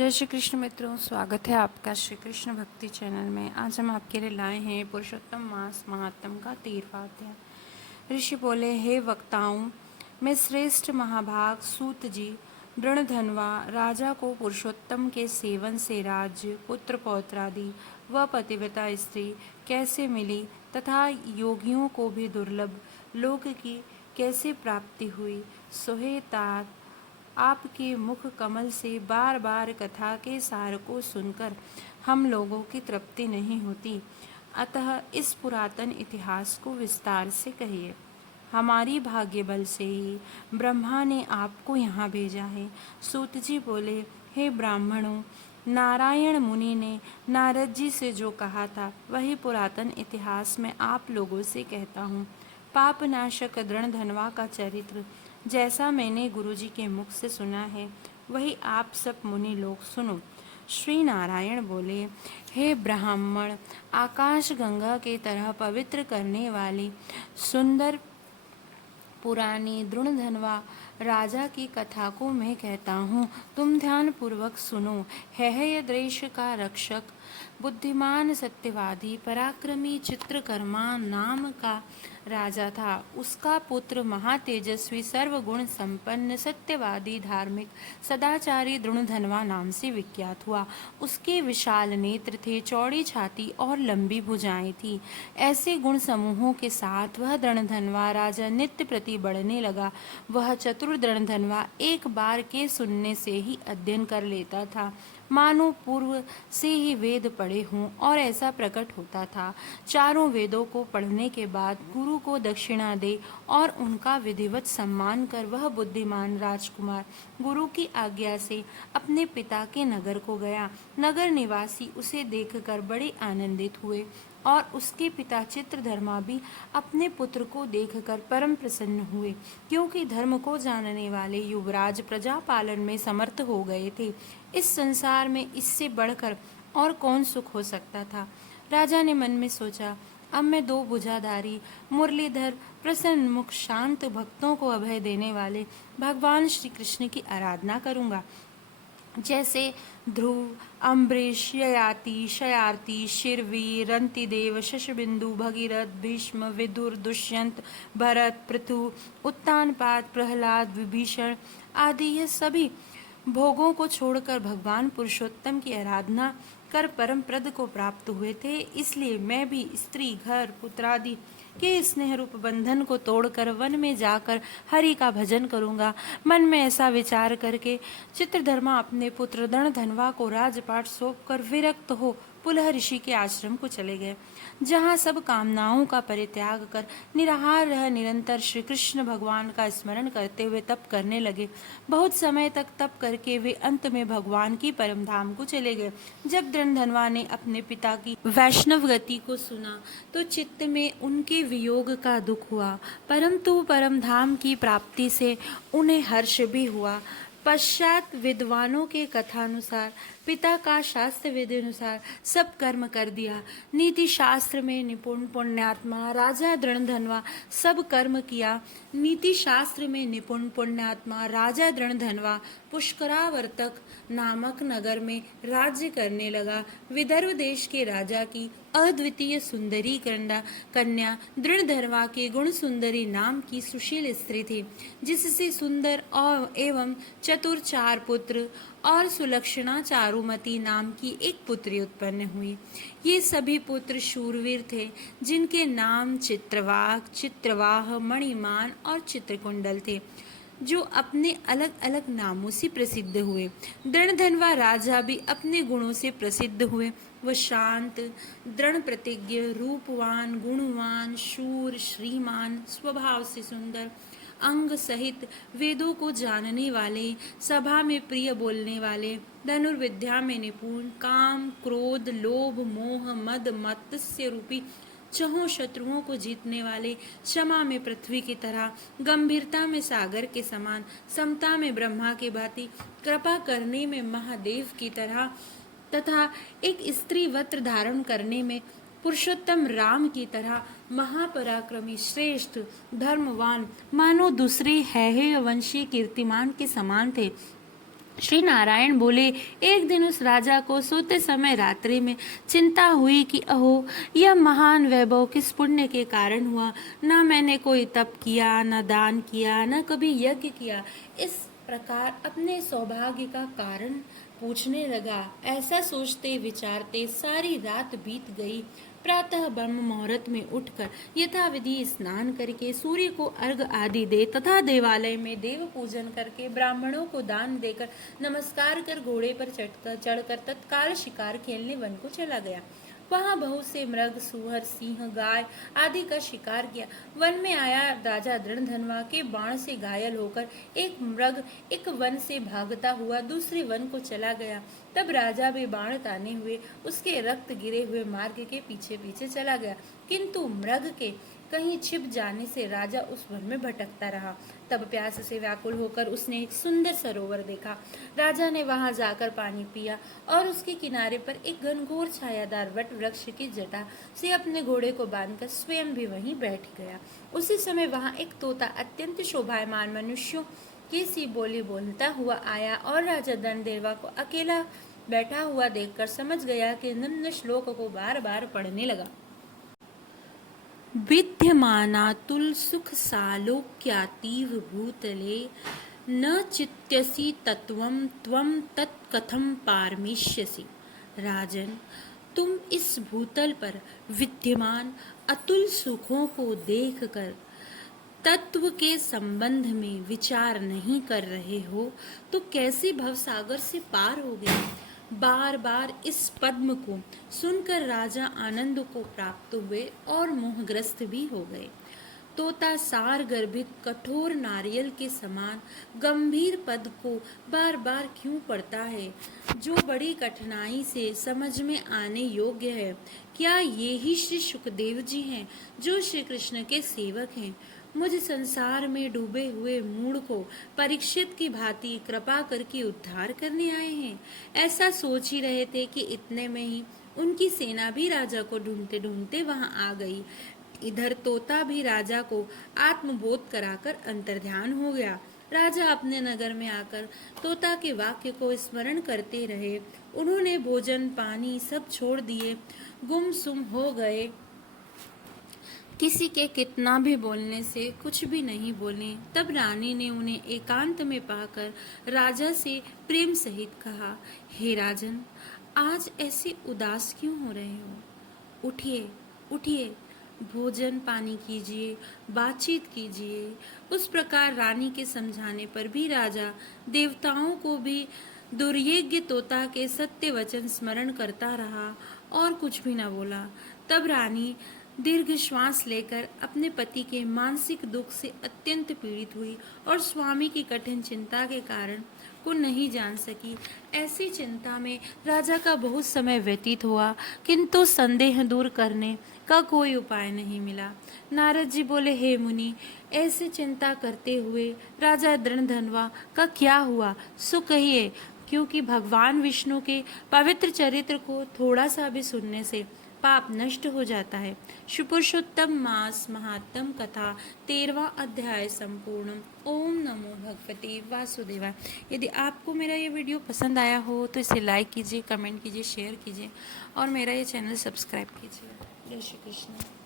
जय श्री कृष्ण मित्रों, स्वागत है आपका श्री कृष्ण भक्ति चैनल में। आज हम आपके लिए लाए हैं पुरुषोत्तम मास महात्म का 13वां अध्याय। ऋषि बोले, हे वक्ताओं, मैं श्रेष्ठ महाभाग सूत जी दृढ़धनवा राजा को पुरुषोत्तम के सेवन से राज्य, पुत्र पौत्रादि व पतिव्रता स्त्री कैसे मिली तथा योगियों को भी दुर्लभ लोक की कैसे प्राप्ति हुई, सोहे तात आपके मुख कमल से बार बार कथा के सार को सुनकर हम लोगों की तृप्ति नहीं होती। अतः इस पुरातन इतिहास को विस्तार से कहिए। हमारी भाग्य बल से ही ब्रह्मा ने आपको यहाँ भेजा है। सूत जी बोले, हे ब्राह्मणों, नारायण मुनि ने नारद जी से जो कहा था वही पुरातन इतिहास में आप लोगों से कहता हूँ। पापनाशक दृढ़धनवा का चरित्र जैसा मैंने गुरुजी के मुख से सुना है वही आप सब मुनि लोग सुनो। श्री नारायण बोले, हे ब्राह्मण, आकाश गंगा के तरह पवित्र करने वाली सुंदर पुरानी दृढ़धनवा राजा की कथा को मैं कहता हूँ, तुम ध्यान पूर्वक सुनो। है देश का रक्षक, बुद्धिमान, सत्यवादी, पराक्रमी चित्रकर्मा नाम का राजा था। उसका पुत्र महातेजस्वी, सर्वगुण संपन्न, सत्यवादी, धार्मिक, सदाचारी दृढ़धनवा नाम से विख्यात हुआ। उसके विशाल नेत्र थे, चौड़ी छाती और लंबी भुजाएं थी। ऐसे गुण समूहों के साथ वह दृढ़धनवा राजा नित्य प्रति बढ़ने लगा। वह चतुर दृढ़धनवा एक बार के सुनने से ही अध्ययन कर लेता था, मानो पूर्व से ही वेद पढ़े हों, और ऐसा प्रकट होता था। चारों वेदों को पढ़ने के बाद गुरु को दक्षिणा दे और उनका विधिवत सम्मान कर वह बुद्धिमान राजकुमार गुरु की आज्ञा से अपने पिता के नगर को गया। नगर निवासी उसे देखकर बड़े आनंदित हुए और उसके पिता चित्रधर्मा भी अपने पुत्र को देखकर परम प्रसन्न हुए, क्योंकि धर्म को जानने वाले युवराज प्रजा पालन में समर्थ हो गए थे। इस संसार में इससे बढ़कर और कौन सुख हो सकता था। राजा ने मन में सोचा, अब मैं दो भुजाधारी, मुरलीधर, प्रसन्न मुख, शांत, भक्तों को अभय देने वाले भगवान श्री कृष्ण की आराधना करूंगा। जैसे ध्रुव, अम्बरीश, ययाति, शयार्ती, शिरवी, रंतिदेव, शशबिंदु, भगीरथ, भीष्म, विदुर, दुष्यंत, भरत, पृथु, उत्तानपाद, प्रहलाद, विभीषण आदि ये सभी भोगों को छोड़कर भगवान पुरुषोत्तम की आराधना कर परम प्रद को प्राप्त हुए थे। इसलिए मैं भी स्त्री, घर, पुत्रादि के स्नेह रूप बंधन को तोड़कर वन में जाकर हरि का भजन करूंगा। मन में ऐसा विचार करके चित्रधर्मा अपने पुत्र दृढ़धनवा को राजपाट सौंपकर विरक्त हो पुलह ऋषि के आश्रम को चले गए, जहाँ सब कामनाओं का परित्याग कर निराहार रह निरंतर श्री कृष्ण भगवान का स्मरण करते हुए तप करने लगे। बहुत समय तक तप करके वे अंत में भगवान की परम धाम को चले गए। जब दृढ़धनवा ने अपने पिता की वैष्णव गति को सुना तो चित्त में उनके वियोग का दुख हुआ, परंतु परम धाम की प्राप्ति से उन्हें हर्ष भी हुआ। पश्चात विद्वानों के कथानुसार पिता का शास्त्र विधि अनुसार सब कर्म कर दिया। नीति शास्त्र में निपुण पुण्यात्मा राजा दृढ़धनवा सब कर्म किया। नीति शास्त्र में निपुण पुण्यात्मा राजा दृढ़धनवा पुष्करावर्तक नामक नगर में राज्य करने लगा। विदर्भ देश के राजा की अद्वितीय सुंदरी कन्या दृढ़धनवा के गुण सुंदरी नाम की सुशील स्त्री थी, जिससे सुंदर और एवं चतुर 4 पुत्र और सुलक्षणा चारुमती नाम की एक पुत्री उत्पन्न हुई। ये सभी पुत्र शूरवीर थे, जिनके नाम चित्रवाक, चित्रवाह, मणिमान और चित्रकुंडल थे, जो अपने अलग अलग नामों से प्रसिद्ध हुए। दृढ़धनवा राजा भी अपने गुणों से प्रसिद्ध हुए। वह शांत, दृढ़ प्रतिज्ञ, रूपवान, गुणवान, शूर, श्रीमान, स्वभाव से सुंदर, अंग सहित वेदों को जानने वाले, सभा में प्रिय बोलने वाले, धनुर्विद्या में निपुण, काम, क्रोध, लोभ, मोह, मद, मत्स्य रूपी चहों शत्रुओं को जीतने वाले, क्षमा में पृथ्वी की तरह, गंभीरता में सागर के समान, समता में ब्रह्मा की भांति, कृपा करने में महादेव की तरह तथा एक स्त्री वस्त्र धारण करने में पुरुषोत्तम राम की तरह महापराक्रमी, श्रेष्ठ, धर्मवान, मानो दूसरे है वंशी कीर्तिमान के समान थे। श्री नारायण बोले, एक दिन उस राजा को सोते समय रात्रि में चिंता हुई कि अहो, यह महान वैभव किस पुण्य के कारण हुआ। न मैंने कोई तप किया, न दान किया, न कभी यज्ञ किया। इस प्रकार अपने सौभाग्य का कारण पूछने लगा। ऐसा सोचते विचारते सारी रात बीत गई। प्रातः ब्रह्म मुहूर्त में उठकर यथाविधि स्नान करके सूर्य को अर्घ आदि दे तथा देवालय में देव पूजन करके ब्राह्मणों को दान देकर नमस्कार कर घोड़े पर चढ़कर तत्काल शिकार खेलने वन को चला गया। वहां बहुत से मृग, सूअर, सिंह, गाय आदि का शिकार किया। वन में आया राजा दृढ़धनवा के बाण से घायल होकर एक मृग एक वन से भागता हुआ दूसरे वन को चला गया। तब राजा भी बाण ताने हुए उसके रक्त गिरे हुए मार्ग के पीछे पीछे चला गया, किंतु मृग के कहीं छिप जाने से राजा उस वन में भटकता रहा। तब प्यास से व्याकुल होकर उसने एक सुंदर सरोवर देखा। राजा ने वहां जाकर पानी पिया और उसके किनारे पर एक घनघोर छायादार वट वृक्ष की जटा से अपने घोड़े को बांधकर स्वयं भी वहीं बैठ गया। उसी समय वहां एक तोता अत्यंत शोभायमान मनुष्यों की सी बोली बोलता हुआ आया और राजा दंडदेवा को अकेला बैठा हुआ देखकर समझ गया कि निम्न श्लोक को बार बार पढ़ने लगा। विद्यमानातुल सुख सालोक्यातीव भूतले न चित्यसि तत्वं त्वं तत्कथं पारमिष्यसि। राजन, तुम इस भूतल पर विद्यमान अतुल सुखों को देखकर तत्व के संबंध में विचार नहीं कर रहे हो तो कैसे भवसागर से पार होगे। बार बार इस पद्म को सुनकर राजा आनंद को प्राप्त हुए और मोहग्रस्त भी हो गए। तोता सार गर्भित कठोर नारियल के समान गंभीर पद को बार बार क्यों पढ़ता है, जो बड़ी कठिनाई से समझ में आने योग्य है। क्या ये ही श्री सुखदेव जी हैं, जो श्री कृष्ण के सेवक हैं। मुझ संसार में डूबे हुए मूढ़ को परीक्षित की भांति कृपा करके उद्धार करने आए हैं। ऐसा सोच ही रहे थे कि इतने में ही उनकी सेना भी राजा को ढूंढते ढूंढते वहां आ गई। इधर तोता भी राजा को आत्मबोध कराकर अंतर्ध्यान हो गया। राजा अपने नगर में आकर तोता के वाक्य को स्मरण करते रहे। उन्होंने भोजन पानी सब छोड़ दिए, गुमसुम हो गए। किसी के कितना भी बोलने से कुछ भी नहीं बोले। तब रानी ने उन्हें एकांत में पाकर राजा से प्रेम सहित कहा, हे राजन, आज ऐसे उदास क्यों हो रहे हो। उठिए उठिए, भोजन पानी कीजिए, बातचीत कीजिए। उस प्रकार रानी के समझाने पर भी राजा देवताओं को भी दुर्यज्ञ तोता के सत्य वचन स्मरण करता रहा और कुछ भी न बोला। तब रानी दीर्घ श्वास लेकर अपने पति के मानसिक दुख से अत्यंत पीड़ित हुई और स्वामी की कठिन चिंता के कारण को नहीं जान सकी। ऐसी चिंता में राजा का बहुत समय व्यतीत हुआ, किंतु संदेह दूर करने का कोई उपाय नहीं मिला। नारद जी बोले, हे मुनि, ऐसी चिंता करते हुए राजा दृढ़धनवा का क्या हुआ, सो कहिए, क्योंकि भगवान विष्णु के पवित्र चरित्र को थोड़ा सा भी सुनने से पाप नष्ट हो जाता है। श्री पुरुषोत्तम मास महात्म कथा 13वां अध्याय संपूर्ण। ओम नमो भगवते वासुदेवाय। यदि आपको मेरा ये वीडियो पसंद आया हो तो इसे लाइक कीजिए, कमेंट कीजिए, शेयर कीजिए और मेरा ये चैनल सब्सक्राइब कीजिए। जय श्री कृष्ण।